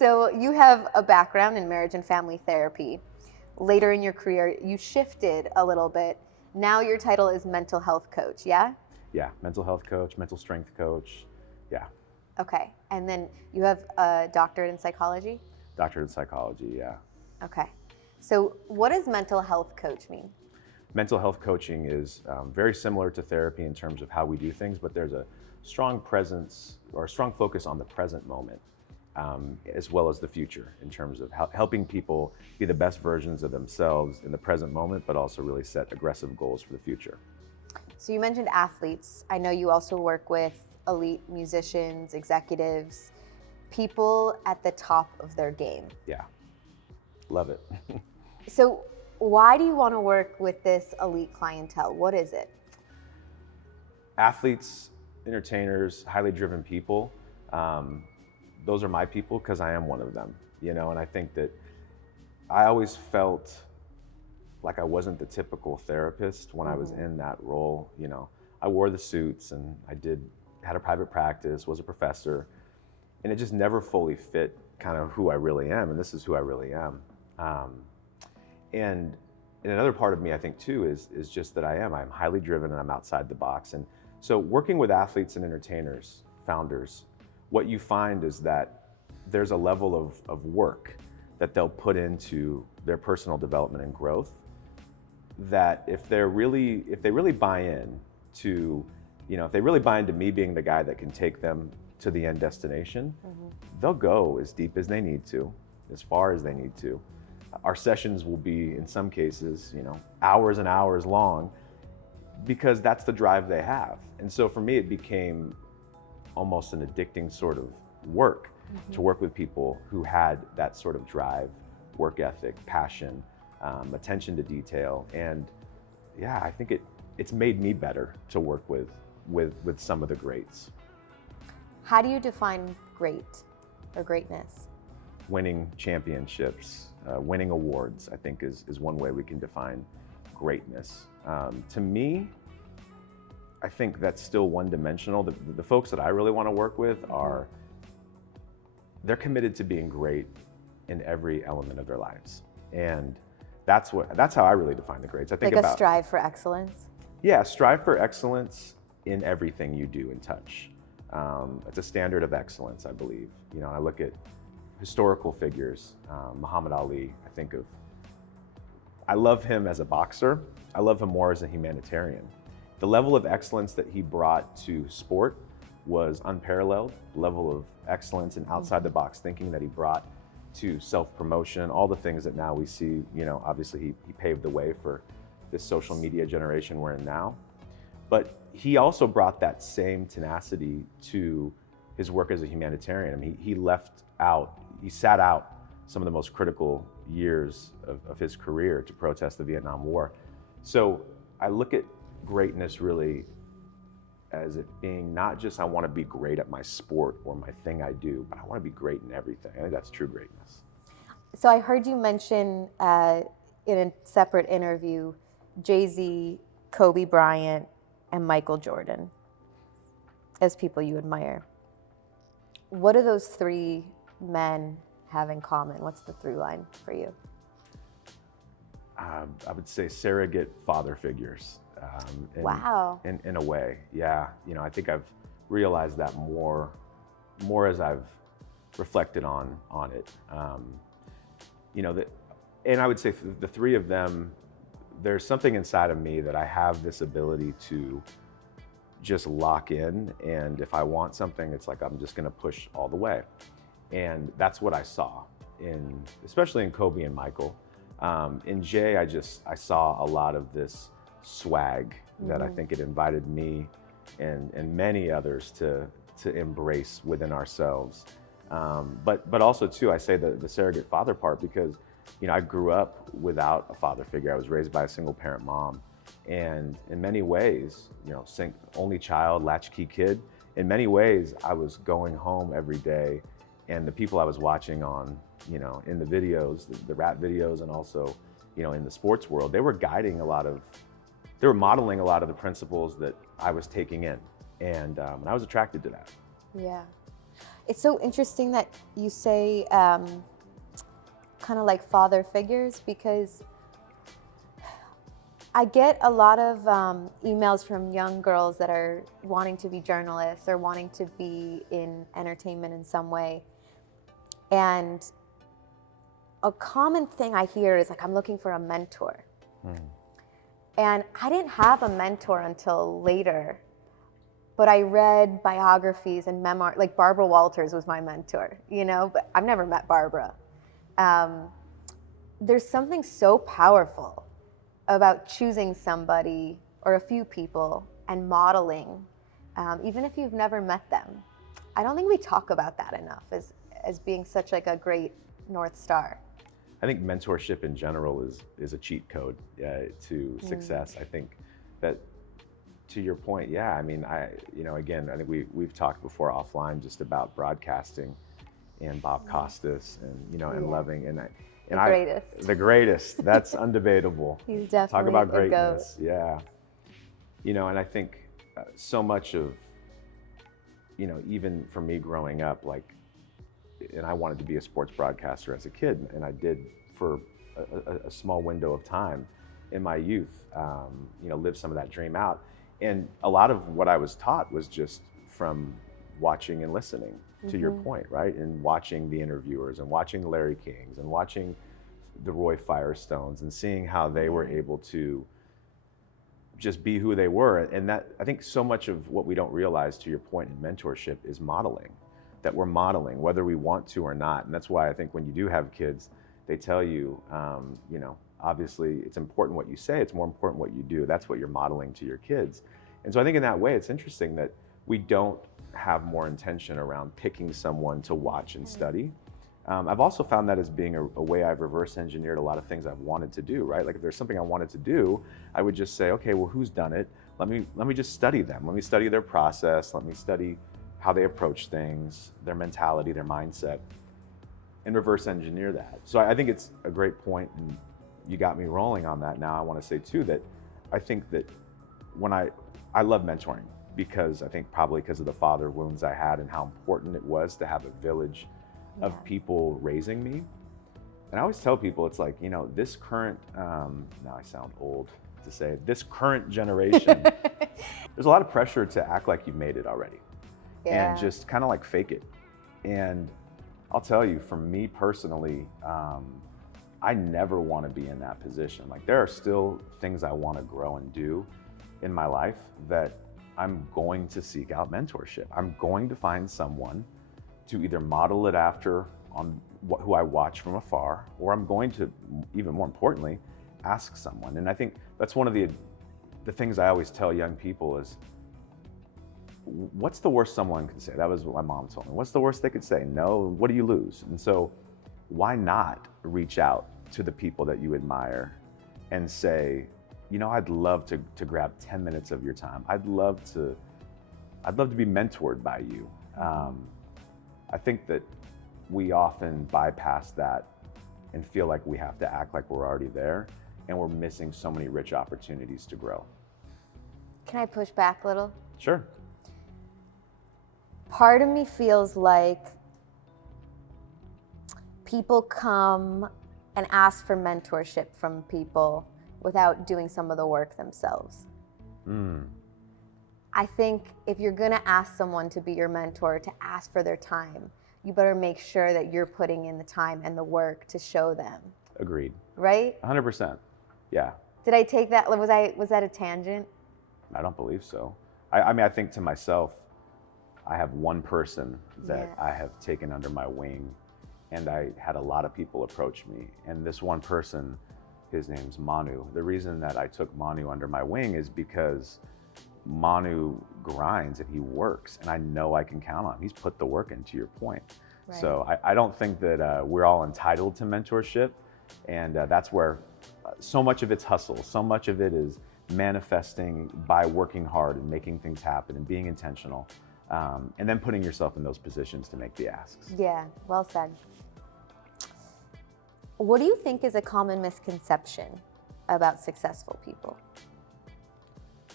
So you have a background in marriage and family therapy. Later in your career, you shifted a little bit. Now your title is mental health coach, yeah? Yeah, mental health coach, mental strength coach. Yeah, Okay. And then you have a doctorate in psychology? doctorate in psychology, yeah. Okay. So what does mental health coach mean? Mental health coaching is very similar to therapy in terms of how we do things, but there's a strong presence or a strong focus on the present moment, as well as the future in terms of helping people be the best versions of themselves in the present moment, but also really set aggressive goals for the future. So you mentioned athletes. I know you also work with elite musicians, executives, people at the top of their game. Yeah, love it. So why do you want to work with this elite clientele? What is it? Athletes, entertainers, highly driven people, those are my people because I am one of them, and I think that I always felt like I wasn't the typical therapist when I was in that role. I wore the suits and had a private practice, was a professor, and it just never fully fit kind of who I really am, and this is who I really am. And another part of me, I think too, is just that I'm highly driven and I'm outside the box. And so working with athletes and entertainers, founders, what you find is that there's a level of work that they'll put into their personal development and growth that if they really buy in to, if they really buy into me being the guy that can take them to the end destination, they'll go as deep as they need to, as far as they need to. Our sessions will be, in some cases, hours and hours long because that's the drive they have. And so for me, it became almost an addicting sort of work to work with people who had that sort of drive, work ethic, passion, attention to detail. And yeah, I think it's made me better to work with some of the greats. How do you define great or greatness? Winning championships, winning awards, I think is one way we can define greatness. To me, I think that's still one-dimensional. The folks that I really want to work with they're committed to being great in every element of their lives. And that's how I really define the greats. I think like a strive for excellence? Yeah, strive for excellence in everything you do and touch. It's a standard of excellence, I believe. I look at historical figures, Muhammad Ali, I love him as a boxer. I love him more as a humanitarian. The level of excellence that he brought to sport was unparalleled. The level of excellence and outside the box thinking that he brought to self-promotion, all the things that now we see, obviously he paved the way for this social media generation we're in now. But he also brought that same tenacity to his work as a humanitarian. I mean, he sat out some of the most critical years of his career to protest the Vietnam War. So I look at greatness really as it being not just I want to be great at my sport or my thing I do, but I want to be great in everything. I think that's true greatness. So I heard you mention in a separate interview, Jay-Z, Kobe Bryant, and Michael Jordan as people you admire. What do those three men have in common? What's the through line for you? I would say surrogate father figures. Wow. In a way, yeah. I think I've realized that more as I've reflected on it. And I would say the three of them, there's something inside of me that I have this ability to just lock in, and if I want something, it's like I'm just gonna push all the way. And that's what I saw especially in Kobe and Michael. In Jay, I saw a lot of this swag that I think it invited me and many others to embrace within ourselves. But also too, I say the surrogate father part because, I grew up without a father figure. I was raised by a single parent mom. And in many ways, only child, latchkey kid, in many ways, I was going home every day and the people I was watching on, in the videos, the rap videos, and also, in the sports world, they were modeling a lot of the principles that I was taking in. And I was attracted to that. Yeah. It's so interesting that you say kind of like father figures, because I get a lot of emails from young girls that are wanting to be journalists or wanting to be in entertainment in some way. And a common thing I hear is like, I'm looking for a mentor. And I didn't have a mentor until later, but I read biographies and memoir, like Barbara Walters was my mentor, you know, but I've never met Barbara. There's something so powerful about choosing somebody or a few people and modeling, even if you've never met them. I don't think we talk about that enough as being such like a great North Star. I think mentorship in general is a cheat code to success. I think that, to your point, yeah, I mean, again, I think we've talked before offline just about broadcasting and Bob Costas and, and Loving the greatest. That's undebatable. He's definitely talk about a greatness. goat. Yeah. And I think so much of, even for me growing up, like, and I wanted to be a sports broadcaster as a kid, and I did for a small window of time in my youth, live some of that dream out. And a lot of what I was taught was just from watching and listening, to your point, right? And watching the interviewers and watching the Larry Kings and watching the Roy Firestones and seeing how they were able to just be who they were. And that, I think so much of what we don't realize, to your point, in mentorship is modeling. That we're modeling, whether we want to or not. And that's why I think when you do have kids, they tell you, obviously it's important what you say, it's more important what you do. That's what you're modeling to your kids. And so I think in that way, it's interesting that we don't have more intention around picking someone to watch and study. I've also found that as being a way I've reverse engineered a lot of things I've wanted to do, right? Like if there's something I wanted to do, I would just say, okay, well, who's done it? Let me just study them. Let me study their process. Let me study how they approach things, their mentality, their mindset, and reverse engineer that. So I think it's a great point, and you got me rolling on that. Now I want to say too that I think that when I love mentoring, because I think probably because of the father wounds I had and how important it was to have a village of people raising me. And I always tell people, it's like, this current, now I sound old to say it, this current generation, there's a lot of pressure to act like you've made it already. And just kind of like fake it. And I'll tell you, for me personally, I never want to be in that position. Like there are still things I want to grow and do in my life that I'm going to seek out mentorship. I'm going to find someone to either model it after on who I watch from afar, or I'm going to, even more importantly, ask someone. And I think that's one of the things I always tell young people is, what's the worst someone could say? That was what my mom told me. What's the worst they could say? No, what do you lose? And so why not reach out to the people that you admire and say, I'd love to grab 10 minutes of your time. I'd love to be mentored by you. I think that we often bypass that and feel like we have to act like we're already there, and we're missing so many rich opportunities to grow. Can I push back a little? Sure. Part of me feels like people come and ask for mentorship from people without doing some of the work themselves. I think if you're gonna ask someone to be your mentor, to ask for their time, you better make sure that you're putting in the time and the work to show them. Agreed. Right? 100%. Yeah. Did I take that? Was that a tangent? I don't believe so. I mean, I think to myself, I have one person that I have taken under my wing, and I had a lot of people approach me. And this one person, his name's Manu. The reason that I took Manu under my wing is because Manu grinds and he works, and I know I can count on him. He's put the work in, to your point. Right. So I don't think that we're all entitled to mentorship, and that's where so much of it's hustle. So much of it is manifesting by working hard and making things happen and being intentional. And then putting yourself in those positions to make the asks. Yeah, well said. What do you think is a common misconception about successful people?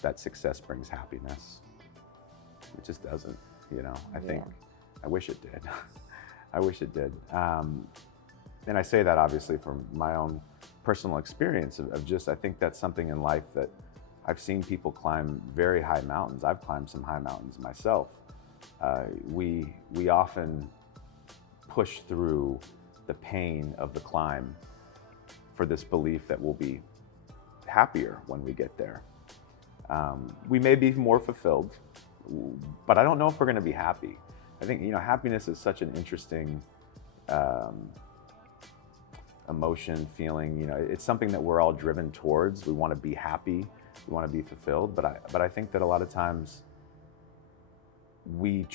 That success brings happiness. It just doesn't, I think I wish it did. I wish it did. And I say that obviously from my own personal experience of just, I think that's something in life that I've seen people climb very high mountains. I've climbed some high mountains myself. We often push through the pain of the climb for this belief that we'll be happier when we get there. We may be more fulfilled, but I don't know if we're going to be happy. I think, happiness is such an interesting emotion, feeling. It's something that we're all driven towards. We want to be happy, we want to be fulfilled, but I think that a lot of times we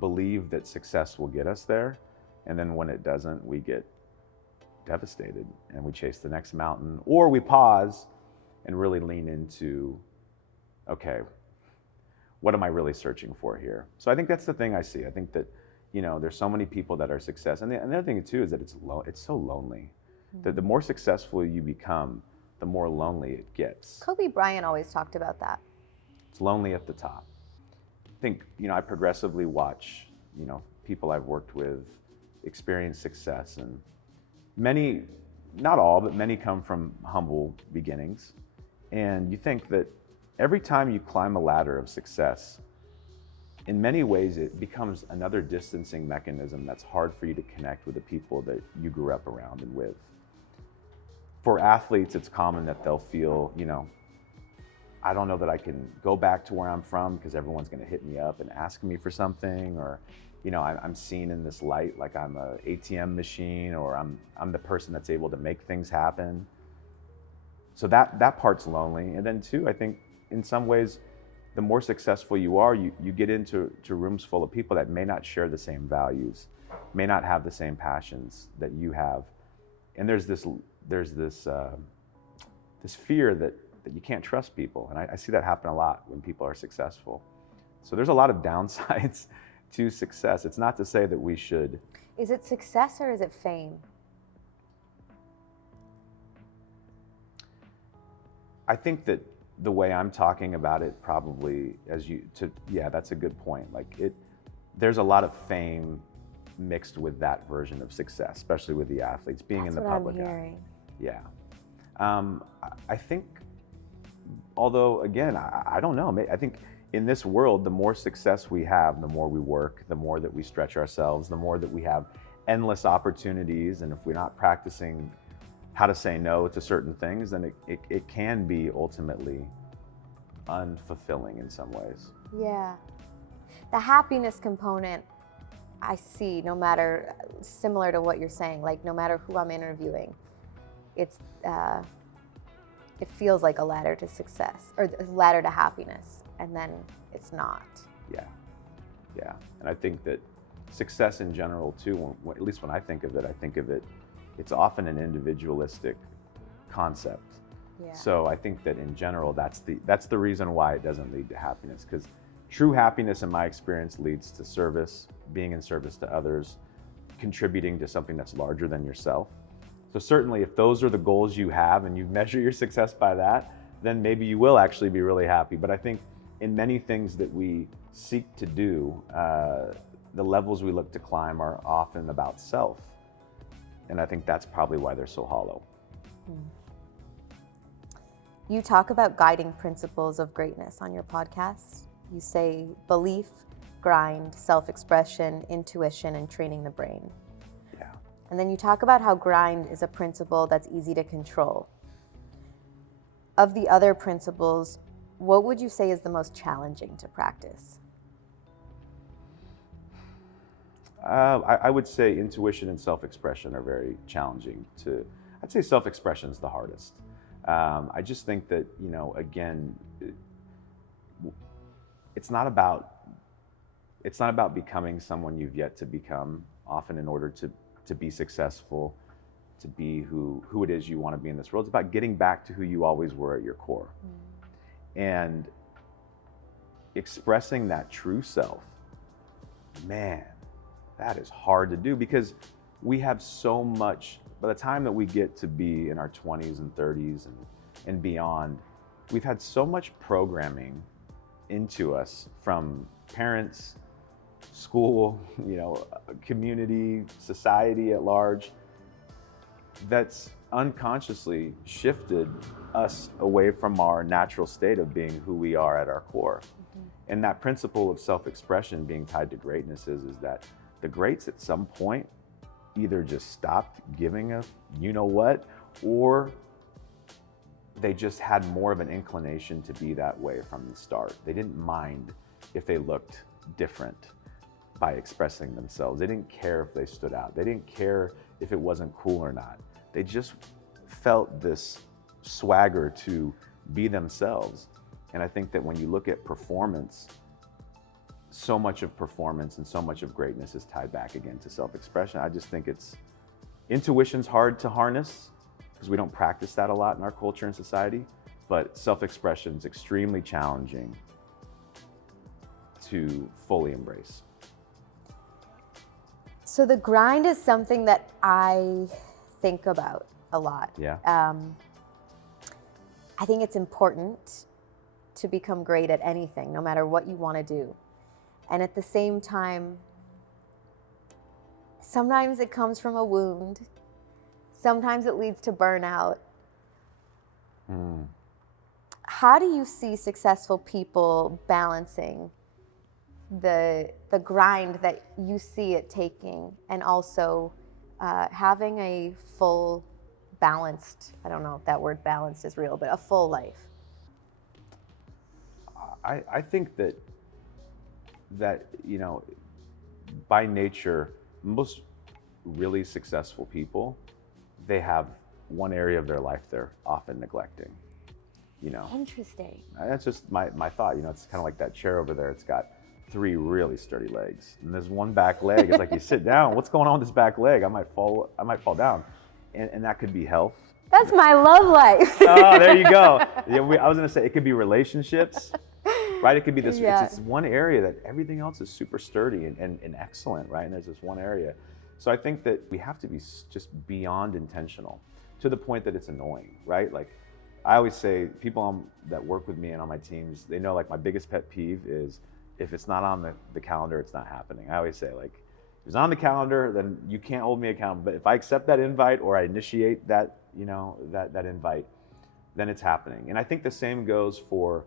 believe that success will get us there, and then when it doesn't, we get devastated and we chase the next mountain, or we pause and really lean into, okay, what am I really searching for here? So I think that's the thing I see. I think that, there's so many people that are success. And the other thing too is that it's so lonely. That the more successful you become, the more lonely it gets. Kobe Bryant always talked about that. It's lonely at the top. I think, I progressively watch, people I've worked with experience success, and many, not all, but many come from humble beginnings. And you think that every time you climb a ladder of success, in many ways it becomes another distancing mechanism that's hard for you to connect with the people that you grew up around and with. For athletes, it's common that they'll feel, I don't know that I can go back to where I'm from because everyone's going to hit me up and ask me for something, or, I'm seen in this light like I'm a ATM machine, or I'm the person that's able to make things happen. So that part's lonely. And then too, I think in some ways, the more successful you are, you get into rooms full of people that may not share the same values, may not have the same passions that you have. And there's this fear that you can't trust people. And I see that happen a lot when people are successful. So there's a lot of downsides to success. It's not to say that we should. Is it success or is it fame? I think that the way I'm talking about it probably that's a good point. There's a lot of fame mixed with that version of success, especially with the athletes being in the public eye. Yeah. I think, although again, I don't know, I think in this world, the more success we have, the more we work, the more that we stretch ourselves, the more that we have endless opportunities. And if we're not practicing how to say no to certain things, then it can be ultimately unfulfilling in some ways. Yeah. The happiness component, I see, no matter, similar to what you're saying, like no matter who I'm interviewing, it feels like a ladder to success, or a ladder to happiness, and then it's not. Yeah. And I think that success in general too, at least when I think of it, it's often an individualistic concept. Yeah. So I think that in general, that's the reason why it doesn't lead to happiness, because true happiness in my experience leads to service, being in service to others, contributing to something that's larger than yourself. So certainly if those are the goals you have and you measure your success by that, then maybe you will actually be really happy. But I think in many things that we seek to do, the levels we look to climb are often about self. And I think that's probably why they're so hollow. You talk about guiding principles of greatness on your podcast. You say belief, grind, self-expression, intuition, and training the brain. Yeah. And then you talk about how grind is a principle that's easy to control. Of the other principles, what would you say is the most challenging to practice? I would say intuition and self-expression are very challenging I'd say self-expression is the hardest. I just think that, again, it's not about becoming someone you've yet to become, often in order to be successful, to be who it is you want to be in this world. It's about getting back to who you always were at your core. And expressing that true self, man, that is hard to do, because we have so much, by the time that we get to be in our 20s and 30s and beyond, we've had so much programming into us from parents, school, community, society at large, that's unconsciously shifted us away from our natural state of being who we are at our core. And that principle of self-expression being tied to greatness is that the greats at some point either just stopped giving a you-know-what, or they just had more of an inclination to be that way from the start. They didn't mind if they looked different by expressing themselves. They didn't care if they stood out. They didn't care if it wasn't cool or not. They just felt this swagger to be themselves. And I think that when you look at performance, so much of performance and so much of greatness is tied back again to self-expression. I just think intuition's hard to harness because we don't practice that a lot in our culture and society, but self-expression is extremely challenging to fully embrace. So the grind is something that I think about a lot. Yeah. I think it's important to become great at anything, no matter what you want to do. And at the same time, sometimes it comes from a wound. Sometimes it leads to burnout. How do you see successful people balancing the grind that you see it taking, and also having a full balanced, I don't know if that word balanced is real, but a full life? I think that by nature, most really successful people, they have one area of their life they're often neglecting. Interesting. That's just my thought. It's kind of like that chair over there. It's got 3 really sturdy legs, and there's one back leg. It's like, you sit down, what's going on with this back leg? I might fall down, and that could be health. That's my love life. Oh, there you go. Yeah, I was gonna say it could be relationships, right? It could be this. Yeah. It's this one area that everything else is super sturdy and excellent, right? And there's this one area. So I think that we have to be just beyond intentional, to the point that it's annoying, right? Like, I always say, people that work with me and on my teams, they know, like, my biggest pet peeve is if it's not on the calendar, it's not happening. I always say, like, if it's on the calendar, then you can't hold me accountable. But if I accept that invite or I initiate that, that invite, then it's happening. And I think the same goes for,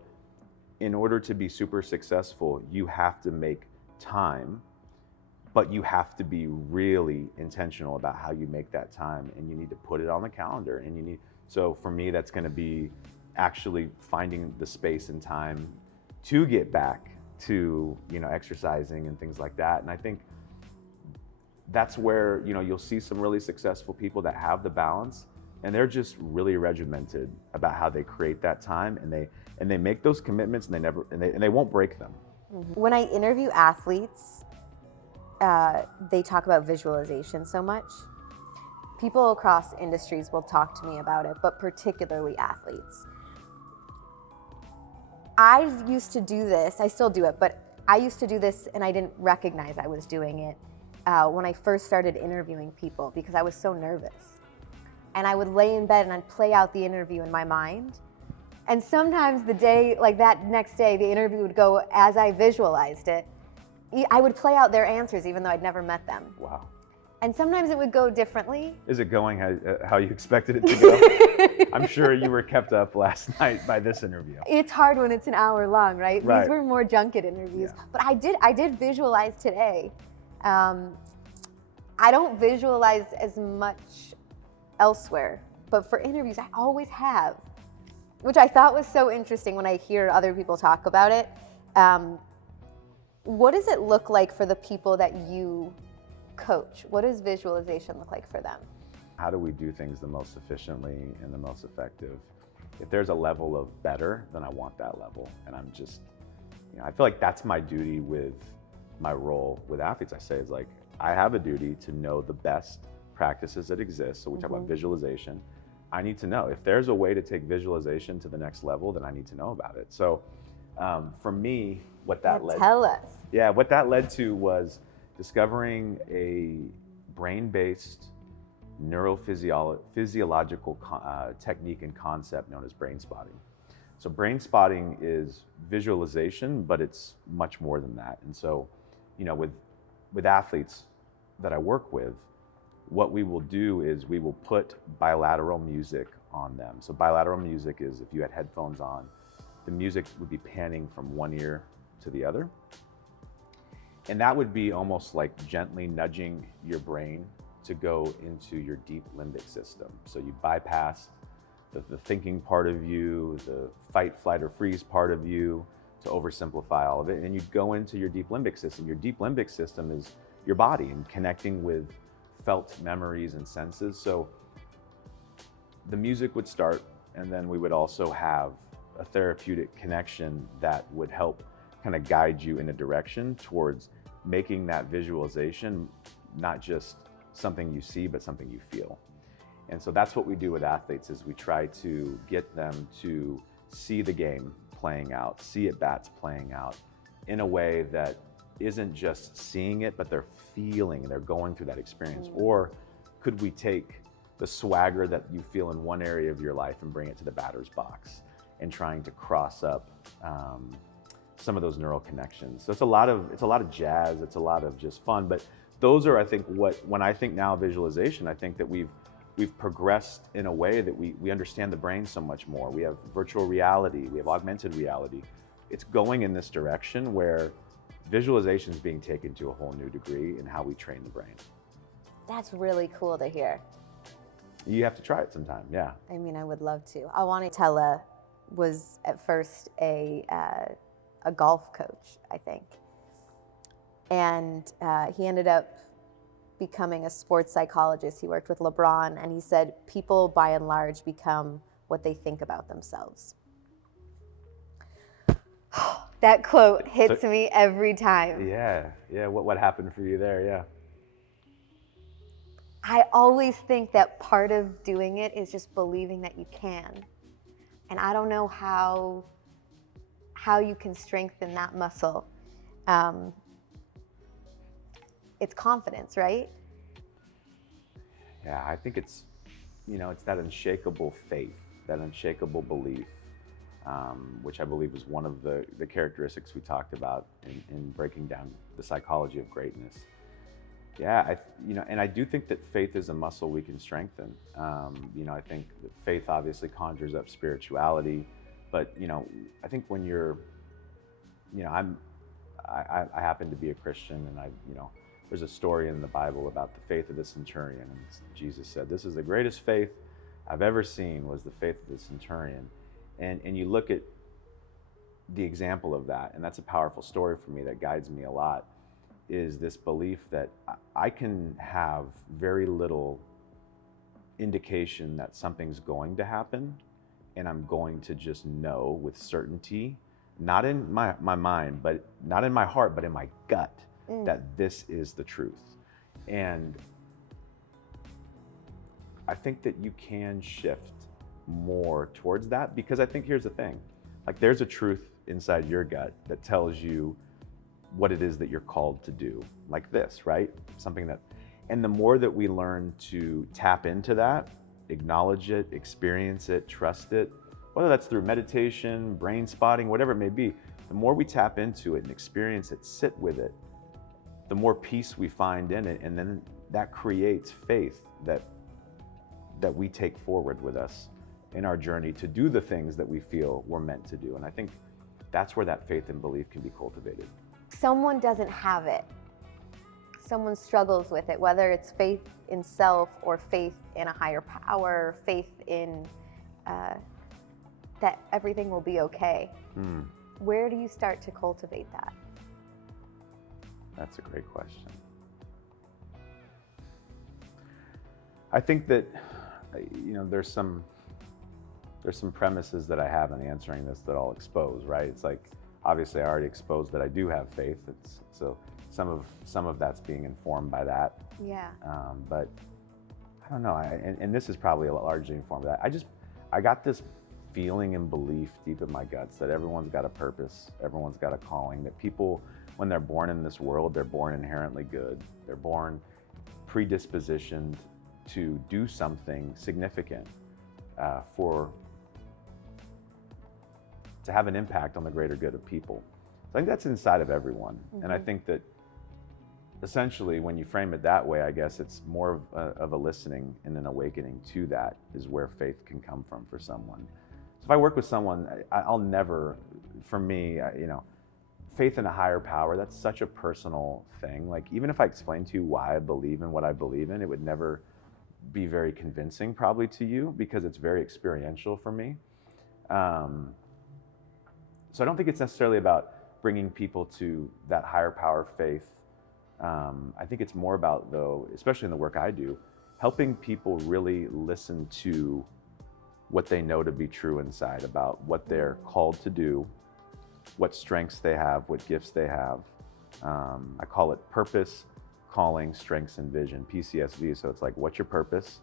in order to be super successful, you have to make time, but you have to be really intentional about how you make that time, and you need to put it on the calendar. And so for me, that's going to be actually finding the space and time to get back to, exercising and things like that. And I think that's where, you'll see some really successful people that have the balance, and they're just really regimented about how they create that time, and they make those commitments, and they won't break them. When I interview athletes, they talk about visualization so much. People across industries will talk to me about it, but particularly athletes. I used to do this, I still do it, but I used to do this and I didn't recognize I was doing it when I first started interviewing people, because I was so nervous. And I would lay in bed and I'd play out the interview in my mind. And sometimes the day, like that next day, the interview would go as I visualized it. I would play out their answers even though I'd never met them. Wow. And sometimes it would go differently. Is it going how you expected it to go? I'm sure you were kept up last night by this interview. It's hard when it's an hour long, right? Right. These were more junket interviews. Yeah. But I did visualize today. I don't visualize as much elsewhere, but for interviews, I always have, which I thought was so interesting when I hear other people talk about it. What does it look like for the people that you coach? What does visualization look like for them? How do we do things the most efficiently and the most effective? If there's a level of better, then I want that level. And I'm just, I feel like that's my duty with my role with athletes. I say, it's like, I have a duty to know the best practices that exist. So we talk about visualization. I need to know if there's a way to take visualization to the next level, then I need to know about it. So for me, what that led to was discovering a brain-based neurophysiological technique and concept known as brain spotting. So brain spotting is visualization, but it's much more than that. And so with athletes that I work with, what we will do is we will put bilateral music on them. So bilateral music is if you had headphones on, the music would be panning from one ear to the other. And that would be almost like gently nudging your brain to go into your deep limbic system. So you bypass the thinking part of you, the fight, flight, or freeze part of you, to oversimplify all of it. And you go into your deep limbic system. Your deep limbic system is your body and connecting with felt memories and senses. So the music would start, and then we would also have a therapeutic connection that would help kind of guide you in a direction towards making that visualization not just something you see, but something you feel. And so that's what we do with athletes, is we try to get them to see the game playing out, see at-bats playing out in a way that isn't just seeing it, but they're feeling, they're going through that experience. Or could we take the swagger that you feel in one area of your life and bring it to the batter's box, and trying to cross up some of those neural connections. So it's a lot of jazz, it's a lot of just fun, but those are, I think, when I think now visualization, I think that we've progressed in a way that we understand the brain so much more. We have virtual reality, we have augmented reality. It's going in this direction where visualization is being taken to a whole new degree in how we train the brain. That's really cool to hear. You have to try it sometime, yeah. I mean, I would love to. Awani was at first a golf coach, I think. And he ended up becoming a sports psychologist. He worked with LeBron, and he said people by and large become what they think about themselves. That quote hits me every time. Yeah. What happened for you there? Yeah. I always think that part of doing it is just believing that you can. And I don't know how you can strengthen that muscle. It's confidence, right? Yeah, I think it's that unshakable faith, that unshakable belief, which I believe is one of the characteristics we talked about in breaking down the psychology of greatness. Yeah, and I do think that faith is a muscle we can strengthen. I think that faith obviously conjures up spirituality, but I think when you're, I happen to be a Christian, and there's a story in the Bible about the faith of the centurion, and Jesus said, "This is the greatest faith I've ever seen, was the faith of the centurion." And you look at the example of that, and that's a powerful story for me that guides me a lot, is this belief that I can have very little indication that something's going to happen, and I'm going to just know with certainty, not in my mind, but not in my heart, but in my gut, that this is the truth. And I think that you can shift more towards that, because I think here's the thing, like there's a truth inside your gut that tells you what it is that you're called to do, like this, right? And the more that we learn to tap into that, acknowledge it, experience it, trust it, whether that's through meditation, brain spotting, whatever it may be, the more we tap into it and experience it, sit with it, the more peace we find in it, and then that creates faith that we take forward with us in our journey to do the things that we feel we're meant to do. And I think that's where that faith and belief can be cultivated. Someone doesn't have it. Someone struggles with it, whether it's faith in self or faith in a higher power, faith in that everything will be okay. Where do you start to cultivate that? That's a great question. I think that there's some premises that I have in answering this that I'll expose, right? It's like, obviously I already exposed that I do have faith. So some of that's being informed by that. Yeah. But I don't know, and this is probably largely informed by that. I got this feeling and belief deep in my guts that everyone's got a purpose, everyone's got a calling, that people, when they're born in this world, they're born inherently good. They're born predispositioned to do something significant to have an impact on the greater good of people. So I think that's inside of everyone. And I think that essentially, when you frame it that way, I guess it's more of a listening and an awakening to that is where faith can come from for someone. So if I work with someone, I'll never, for me, faith in a higher power, that's such a personal thing. Like, even if I explain to you why I believe in what I believe in, it would never be very convincing probably to you because it's very experiential for me. So I don't think it's necessarily about bringing people to that higher power faith. I think it's more about, though, especially in the work I do, helping people really listen to what they know to be true inside about what they're called to do, what strengths they have, what gifts they have. I call it purpose, calling, strengths, and vision, PCSV. So it's like, what's your purpose?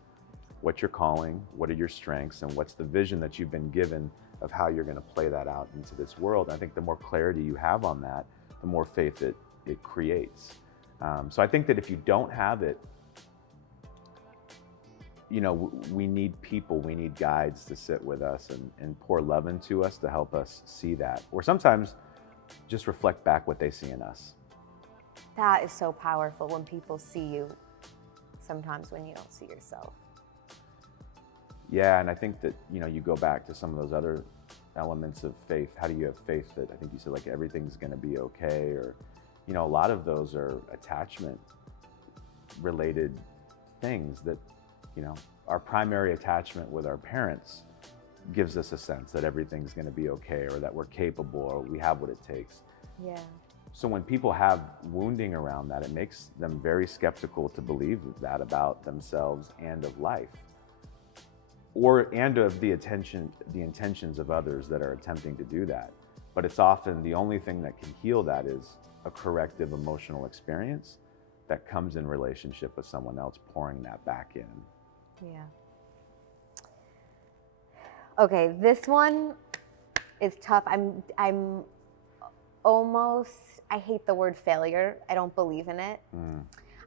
What's your calling? What are your strengths? And what's the vision that you've been given of how you're going to play that out into this world? And I think the more clarity you have on that, the more faith it creates. So I think that if you don't have it, we need people, we need guides to sit with us and pour love into us to help us see that. Or sometimes just reflect back what they see in us. That is so powerful when people see you, sometimes when you don't see yourself. Yeah, and I think that, you go back to some of those other elements of faith. How do you have faith that, I think you said, like, everything's going to be okay? Or, a lot of those are attachment related things that, our primary attachment with our parents gives us a sense that everything's going to be okay, or that we're capable, or we have what it takes. Yeah. So when people have wounding around that, it makes them very skeptical to believe that about themselves and of life, and of the intentions of others that are attempting to do that. But it's often the only thing that can heal that is a corrective emotional experience that comes in relationship with someone else pouring that back in. Yeah. Okay, this one is tough. I'm almost, I hate the word failure. I don't believe in it.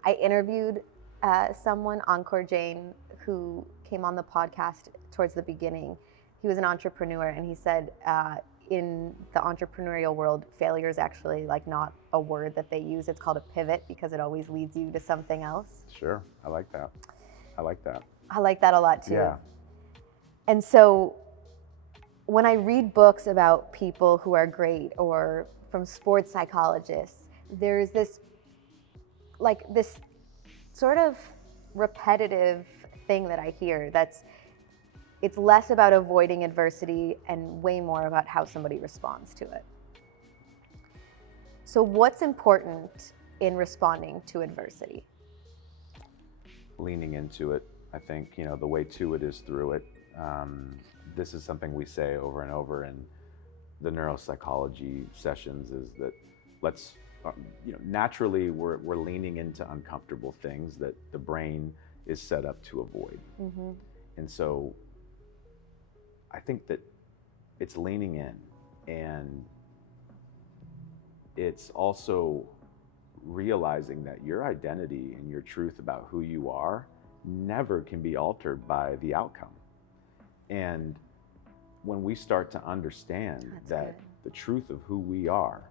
I interviewed someone, Encore Jane, who came on the podcast towards the beginning. He was an entrepreneur, and he said in the entrepreneurial world, failure is actually like not a word that they use. It's called a pivot because it always leads you to something else. Sure, I like that. I like that a lot too. Yeah. And so when I read books about people who are great, or from sports psychologists, there's this sort of repetitive thing that I hear it's less about avoiding adversity and way more about how somebody responds to it. So what's important in responding to adversity? Leaning into it. I think, the way to it is through it. This is something we say over and over in the neuropsychology sessions, is that naturally we're leaning into uncomfortable things that the brain is set up to avoid. Mm-hmm. And so I think that it's leaning in, and it's also realizing that your identity and your truth about who you are never can be altered by the outcome. And when we start to understand the truth of who we are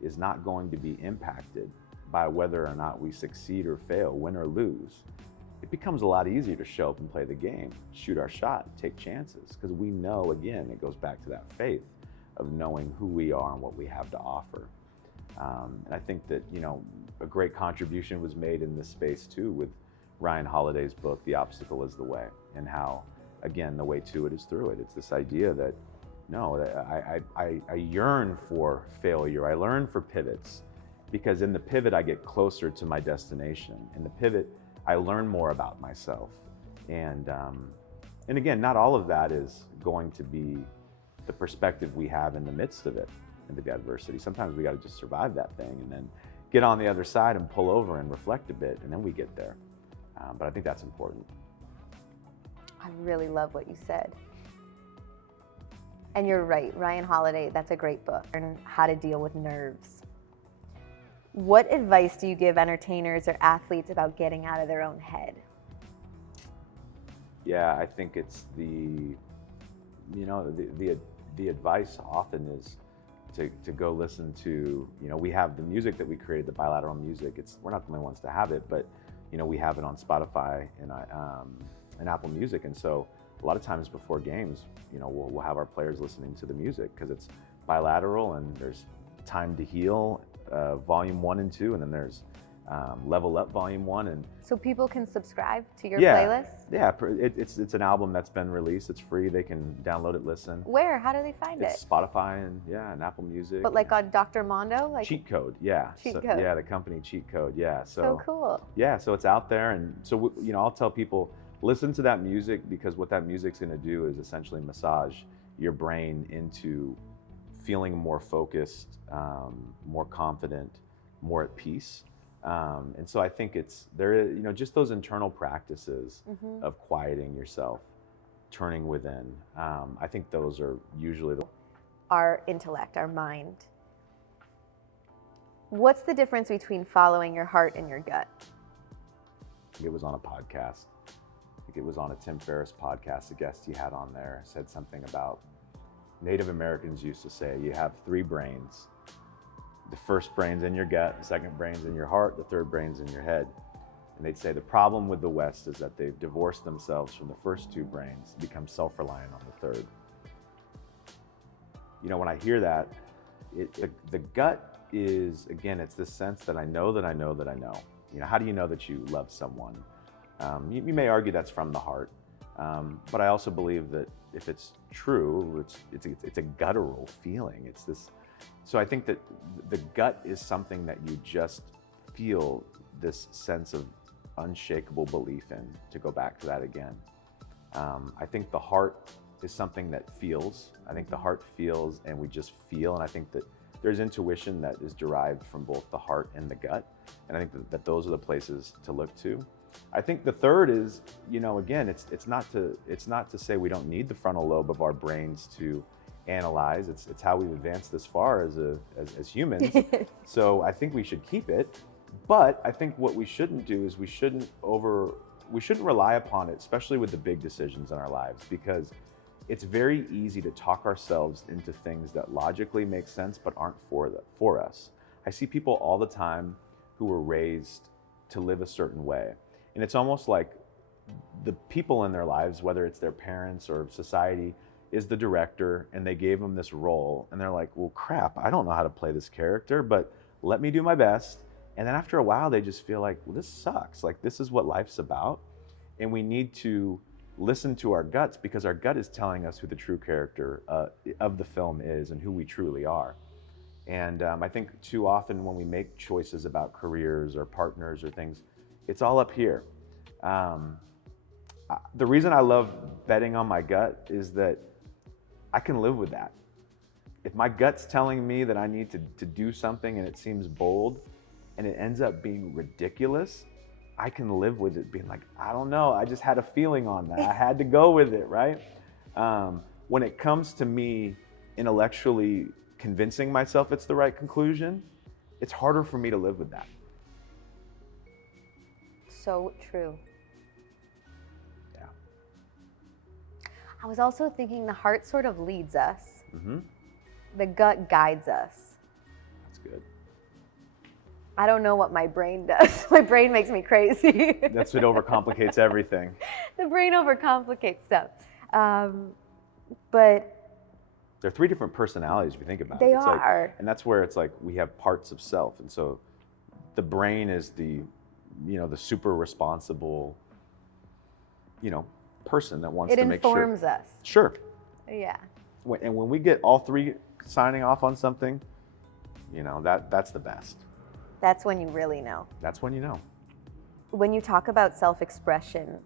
is not going to be impacted by whether or not we succeed or fail, win or lose, it becomes a lot easier to show up and play the game, shoot our shot, take chances, because we know, again, it goes back to that faith of knowing who we are and what we have to offer. And I think that, a great contribution was made in this space too with Ryan Holiday's book, The Obstacle is the Way, and how, again, the way to it is through it. It's this idea that, no, I yearn for failure. I learn for pivots, because in the pivot, I get closer to my destination. In the pivot, I learn more about myself. And again, not all of that is going to be the perspective we have in the midst of it, in the adversity. Sometimes we got to just survive that thing and then get on the other side and pull over and reflect a bit, and then we get there. But I think that's important. I really love what you said. And you're right, Ryan Holiday, that's a great book. Learn how to deal with nerves. What advice do you give entertainers or athletes about getting out of their own head? Yeah, I think it's the advice often is to go listen to, we have the music that we created, the Bilateral music. We're not the only ones to have it, but we have it on Spotify and Apple Music. And so a lot of times before games, we'll have our players listening to the music because it's bilateral, and there's Time to Heal, Volume 1 and 2, and then there's Level Up Volume 1. And so people can subscribe to your playlist? Yeah, it's an album that's been released. It's free. They can download it, listen. Where? How do they find it? It's Spotify and Apple Music. But like on Dr. Mondo? Like Cheat Code, yeah. Cheat Code. Yeah, the company Cheat Code, yeah. So cool. Yeah, so it's out there, and so I'll tell people, listen to that music, because what that music's going to do is essentially massage your brain into feeling more focused, more confident, more at peace. And so I think just those internal practices of quieting yourself, turning within. I think those are usually our intellect, our mind. What's the difference between following your heart and your gut? It was on a podcast. I think it was on a Tim Ferriss podcast. The guest he had on there said something about Native Americans used to say, you have 3 brains. The first brain's in your gut, the second brain's in your heart, the third brain's in your head. And they'd say the problem with the West is that they've divorced themselves from the first 2 brains, become self-reliant on the third. When I hear that, the gut is, again, it's this sense that I know that I know that I know. How do you know that you love someone? You may argue that's from the heart, but I also believe that if it's true, it's a guttural feeling. It's this. So I think that the gut is something that you just feel this sense of unshakable belief in, to go back to that again. I think the heart is something that feels. I think the heart feels, and we just feel. And I think that there's intuition that is derived from both the heart and the gut. And I think that those are the places to look to. I think the third is, again, it's not to say we don't need the frontal lobe of our brains to analyze. It's how we've advanced this far as humans. So I think we should keep it. But I think what we shouldn't do is we shouldn't rely upon it, especially with the big decisions in our lives, because it's very easy to talk ourselves into things that logically make sense but aren't for us. I see people all the time who were raised to live a certain way. And it's almost like the people in their lives, whether it's their parents or society, is the director, and they gave them this role, and they're like, well, crap, I don't know how to play this character, but let me do my best. And then after a while, they just feel like, well, this sucks. Like, this is what life's about. And we need to listen to our guts, because our gut is telling us who the true character of the film is and who we truly are. And I think too often when we make choices about careers or partners or things, it's all up here. The reason I love betting on my gut is that I can live with that. If my gut's telling me that I need to do something and it seems bold and it ends up being ridiculous, I can live with it being like, I don't know, I just had a feeling on that. I had to go with it, right? When it comes to me intellectually convincing myself it's the right conclusion, it's harder for me to live with that. So true. Yeah. I was also thinking the heart sort of leads us. Mm-hmm. The gut guides us. That's good. I don't know what my brain does. My brain makes me crazy. It overcomplicates everything. The brain overcomplicates stuff. But there are 3 different personalities if you think about it. They are. And that's where it's like we have parts of self. And so the brain is the super responsible, person that wants to make sure. It informs us. Sure. Yeah. And when we get all 3 signing off on something, that's the best. That's when you really know. That's when you know. When you talk about self-expression,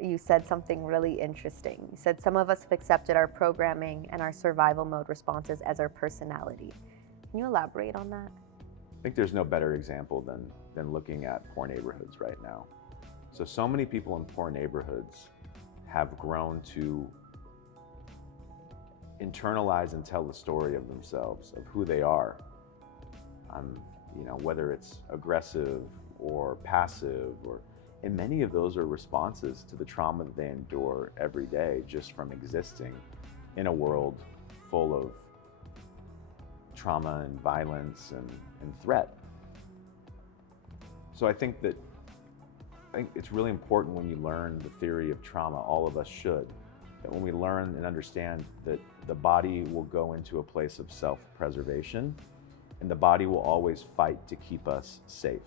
you said something really interesting. You said some of us have accepted our programming and our survival mode responses as our personality. Can you elaborate on that? I think there's no better example than looking at poor neighborhoods right now. So many people in poor neighborhoods have grown to internalize and tell the story of themselves, of who they are. Whether it's aggressive or passive, and many of those are responses to the trauma that they endure every day just from existing in a world full of trauma and violence and threat. So I think it's really important when you learn the theory of trauma, all of us should, that when we learn and understand that the body will go into a place of self-preservation, and the body will always fight to keep us safe.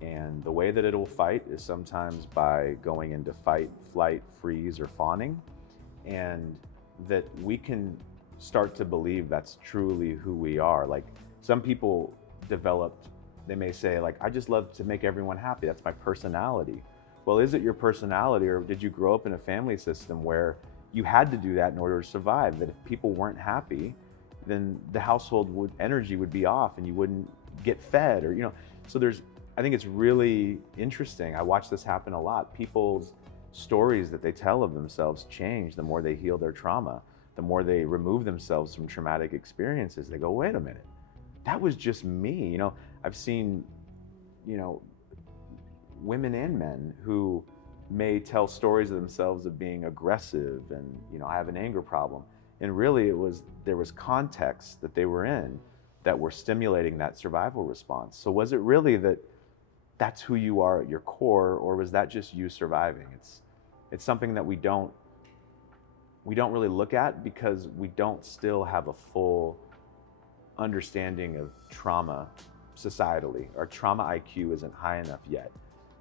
And the way that it will fight is sometimes by going into fight, flight, freeze, or fawning, and that we can start to believe that's truly who we are. Like, some people developed, they may say, like, I just love to make everyone happy. That's my personality. Well, is it your personality, or did you grow up in a family system where you had to do that in order to survive? That if people weren't happy, then the household energy would be off and you wouldn't get fed, or, so I think it's really interesting. I watch this happen a lot. People's stories that they tell of themselves change the more they heal their trauma, the more they remove themselves from traumatic experiences. They go, wait a minute, that was just me. I've seen, women and men who may tell stories of themselves of being aggressive and, I have an anger problem. And really there was context that they were in that were stimulating that survival response. So was it really that that's who you are at your core, or was that just you surviving? It's something that we don't really look at because we don't still have a full understanding of trauma societally. Our trauma IQ isn't high enough yet.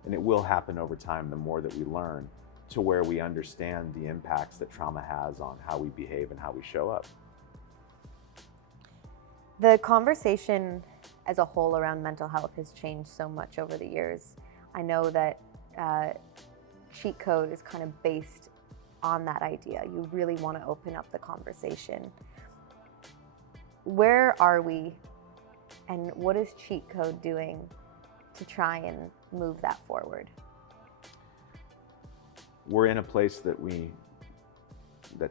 And it will happen over time the more that we learn, to where we understand the impacts that trauma has on how we behave and how we show up. The conversation as a whole around mental health has changed so much over the years. I know that cheat code is kind of based on that idea. You really want to open up the conversation. Where are we, and what is cheat code doing to try and move that forward? We're in a place that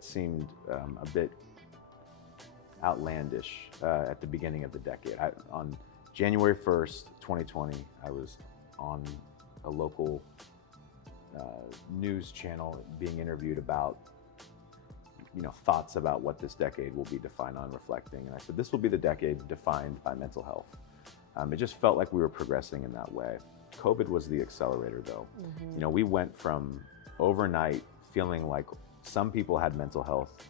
seemed a bit outlandish at the beginning of the decade. On January 1st, 2020, I was on a local news channel being interviewed about thoughts about what this decade will be defined on, reflecting. And I said, this will be the decade defined by mental health. It just felt like we were progressing in that way. COVID was the accelerator, though. Mm-hmm. We went from overnight feeling like some people had mental health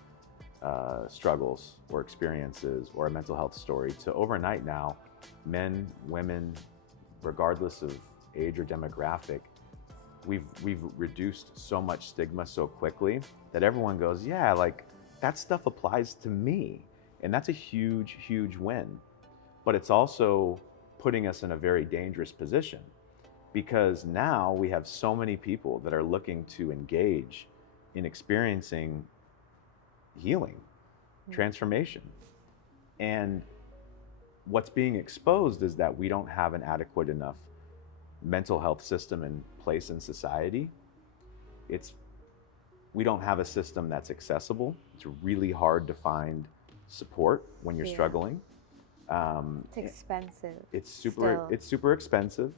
struggles or experiences or a mental health story, to overnight now, men, women, regardless of age or demographic, we've reduced so much stigma so quickly that everyone goes, yeah, like that stuff applies to me. And that's a huge, huge win. But it's also putting us in a very dangerous position, because now we have so many people that are looking to engage in experiencing healing, transformation. And what's being exposed is that we don't have an adequate enough mental health system in place in society. We don't have a system that's accessible. It's really hard to find support when you're struggling. It's expensive. It's super expensive.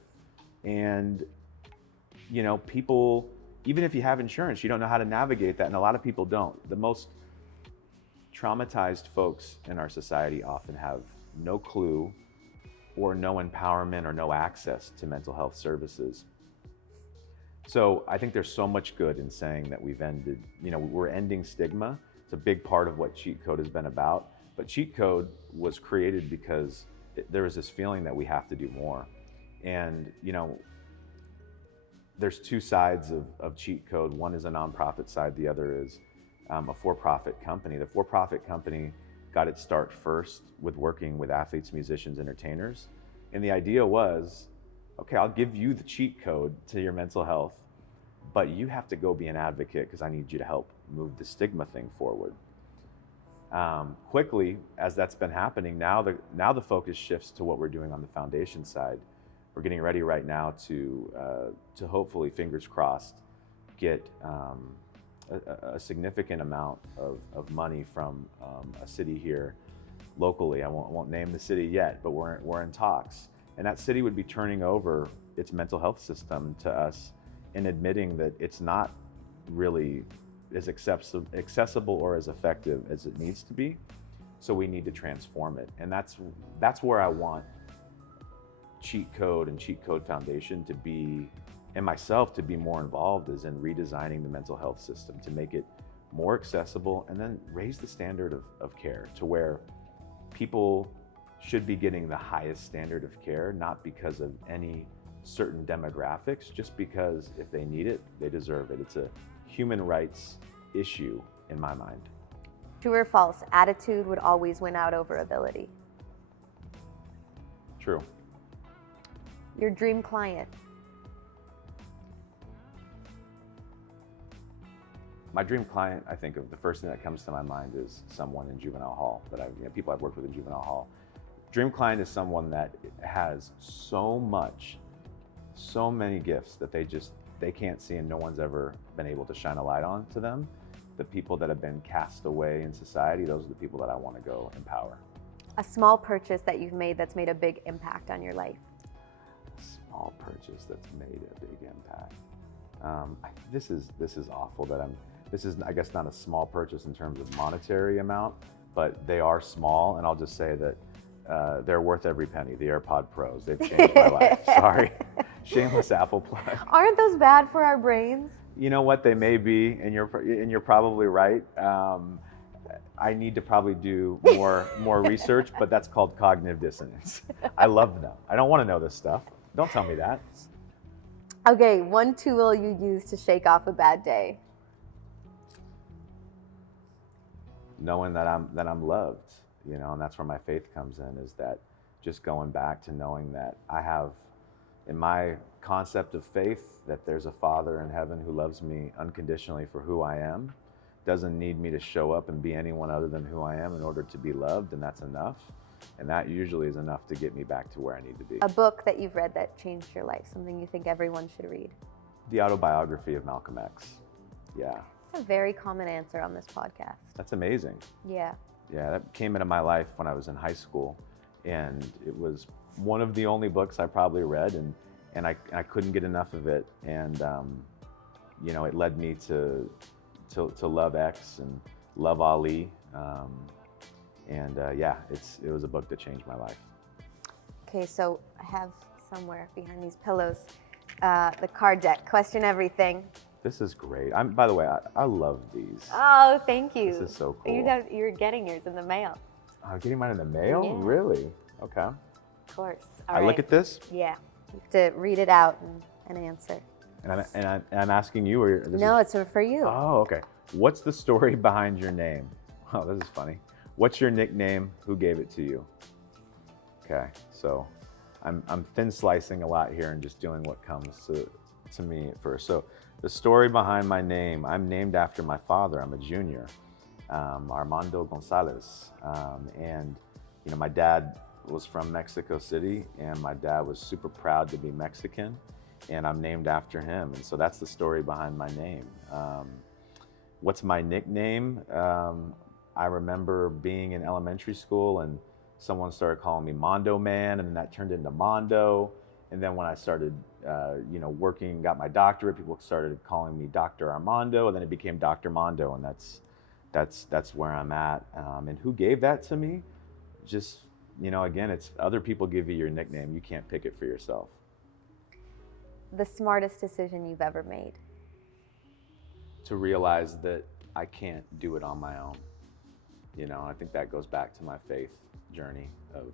And people, even if you have insurance, you don't know how to navigate that, and a lot of people don't. The most traumatized folks in our society often have no clue or no empowerment or no access to mental health services. So I think there's so much good in saying that we're ending stigma. It's a big part of what cheat code has been about. But cheat code was created because there was this feeling that we have to do more. And there's two sides of cheat code. One is a nonprofit side, the other is a for-profit company. The for-profit company got its start first with working with athletes, musicians, entertainers. And the idea was, okay, I'll give you the cheat code to your mental health, but you have to go be an advocate because I need you to help move the stigma thing forward. Quickly, as that's been happening, now the focus shifts to what we're doing on the foundation side. We're getting ready right now to hopefully, fingers crossed, get a significant amount of money from a city here locally. I won't name the city yet, but we're in talks. And that city would be turning over its mental health system to us and admitting that it's not really as accessible or as effective as it needs to be. So we need to transform it. And that's where I want Cheat Code and Cheat Code Foundation to be, and myself to be more involved, is in redesigning the mental health system to make it more accessible, and then raise the standard of care to where people should be getting the highest standard of care, not because of any certain demographics, just because if they need it, they deserve it. It's a human rights issue in my mind. True or false, attitude would always win out over ability? True. Your dream client? My dream client, I think of the first thing that comes to my mind is someone in juvenile hall that people I've worked with in juvenile hall. Dream client is someone that has so many gifts that they can't see, and no one's ever been able to shine a light on to them. The people that have been cast away in society, those are the people that I want to go empower. A small purchase that you've made that's made a big impact on your life? A small purchase that's made a big impact. This is awful that this is, I guess, not a small purchase in terms of monetary amount, but they are small, and I'll just say that they're worth every penny. The AirPod Pros, they've changed my life. Sorry, shameless Apple plug. Aren't those bad for our brains? You know what, they may be, and you're probably right. I need to probably do more research, but that's called cognitive dissonance. I love them. I don't want to know this stuff. Don't tell me that. Okay, one tool you use to shake off a bad day? Knowing that I'm loved, and that's where my faith comes in, is that just going back to knowing that I have, in my concept of faith, that there's a Father in heaven who loves me unconditionally for who I am, doesn't need me to show up and be anyone other than who I am in order to be loved, and that's enough. And that usually is enough to get me back to where I need to be. A book that you've read that changed your life, something you think everyone should read? The autobiography of Malcolm X. Yeah. That's a very common answer on this podcast. That's amazing. Yeah. Yeah, that came into my life when I was in high school, and it was one of the only books I probably read, and I couldn't get enough of it, and it led me to love X and love Ali, it was a book that changed my life. Okay, so I have somewhere behind these pillows the card deck. Question everything. This is great. By the way, I love these. Oh, thank you. This is so cool. You're getting yours in the mail. I'm getting mine in the mail? Yeah. Really? Okay. Of course. All I right. look at this? Yeah. You have to read it out and answer. And I'm asking you, or No, it's for you. Oh, okay. What's the story behind your name? Oh, this is funny. What's your nickname? Who gave it to you? Okay, so I'm thin slicing a lot here and just doing what comes to me at first. So the story behind my name, I'm named after my father. I'm a junior, Armando Gonzalez. And my dad was from Mexico City, and my dad was super proud to be Mexican, and I'm named after him. And so that's the story behind my name. What's my nickname? I remember being in elementary school and someone started calling me Mondo Man, and then that turned into Mondo. And then when I started, working, got my doctorate, people started calling me Dr. Armando, and then it became Dr. Mondo, and that's where I'm at. And who gave that to me? Just, again, it's other people give you your nickname. You can't pick it for yourself. The smartest decision you've ever made? To realize that I can't do it on my own. I think that goes back to my faith journey of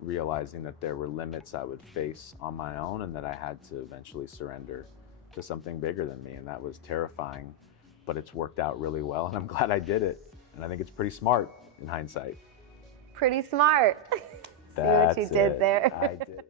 realizing that there were limits I would face on my own, and that I had to eventually surrender to something bigger than me. And that was terrifying, but it's worked out really well, and I'm glad I did it. And I think it's pretty smart in hindsight. Pretty smart. See what you did there? I did.